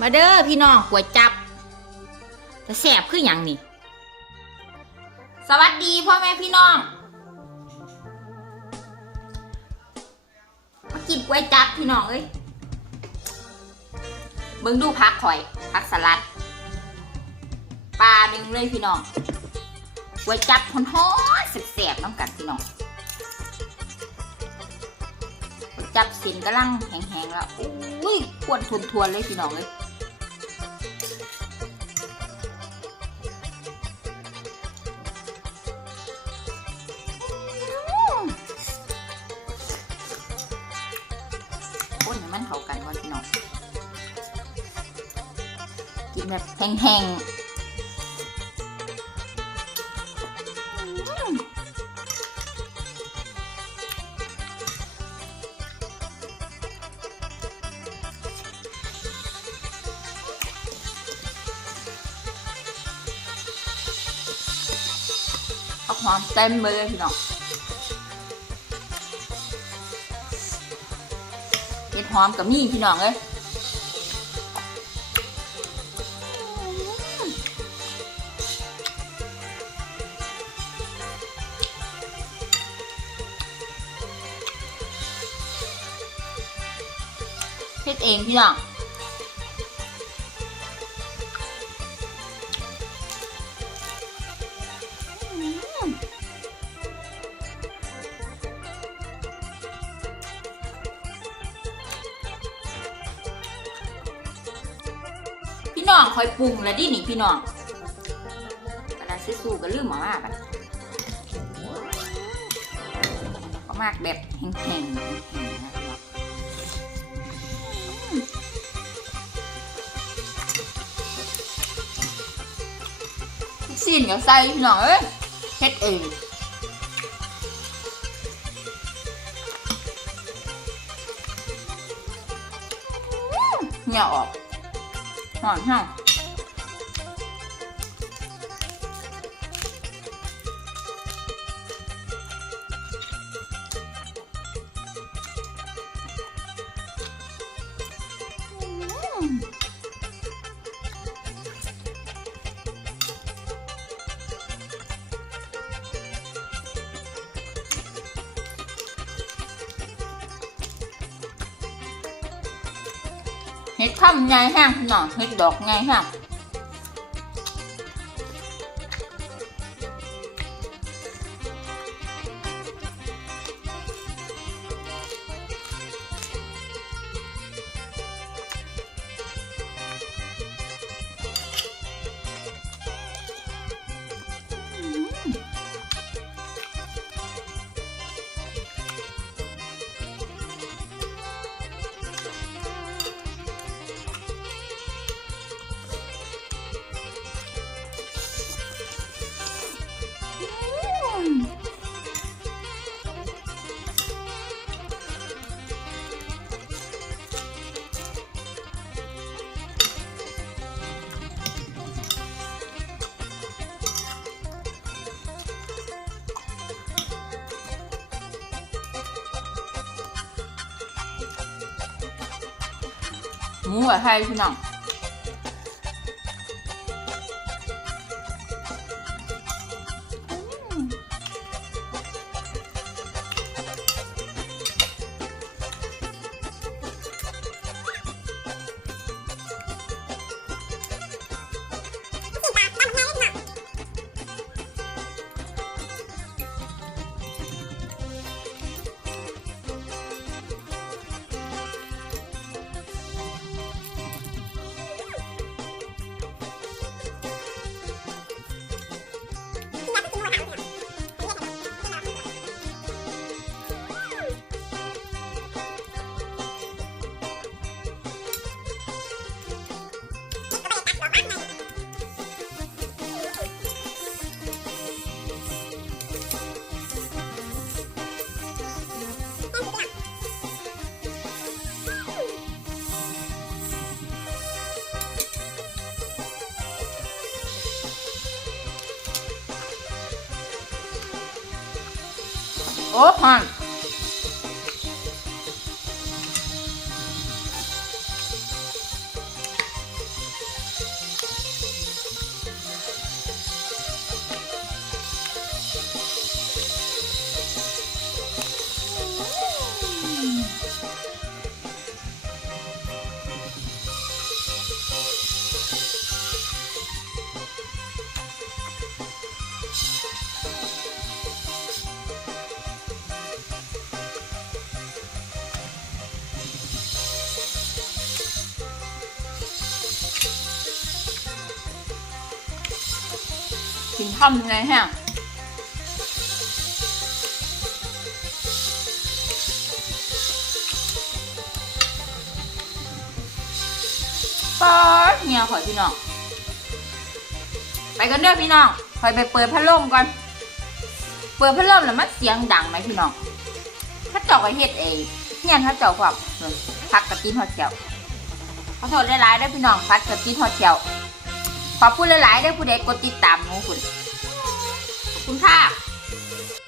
มาเด้อพี่น้องก๋วยจับแต่แสบคืออย่างนี่ สวัสดีพ่อแม่พี่น้อง มากินก๋วยจับพี่น้องเอ้ยเบิ่งดูพักข่อยพักสลัด ปลาหนึ่งเลยพี่น้องก๋วยจับหอนๆแสบๆน้ำกัดพี่น้องก๋วยจับสินกำลังแห้งๆแล้วอุ้ย ควนทวนๆเลยพี่น้องเลย เข้ากันก่อนพี่น้องกินแบบแห้งๆอืมเอาความเต็มมือเลยพี่น้อง เห็ดหอมกับมี่พี่น้องเอ้ยเฮ็ดเองพี่น้อง พี่น้องคอยปรุงแล้วดินี่พี่น้องกระดาษสู้ก็ลืมหมามาปะก็มากแบบแห้งๆแห้งๆนะพี่น้องสิ้นกับใส่พี่น้องเอ้ยเฮ็ดเองเหนี่ยออก หอ นห้างเฮ็ดข้ามไงแห้งหน่องเฮ็ดดอกไงแห้ง หมูกับไทย พี่น้องโอ้ฮอนกินข้าวยังไงแห้งป๊าดเนี่ยขอยพี่น้อง ไปกันเด้อพี่น้องข่อยไปเปิดพัดลมก่อน เปิดพัดลมแล้วมันเสียงดังไหมพี่น้องถ้าเจาะก็เฮ็ดเองเนี่ยถ้าเจาะความพักกระติ้นหอดเจียวขอโทษหลายๆได้พี่น้องพักกระติ้นหอดเจียว ขอพูดหลายๆได้ผู้ใดกดติดตามหนูคุณขอบคุณค่ะ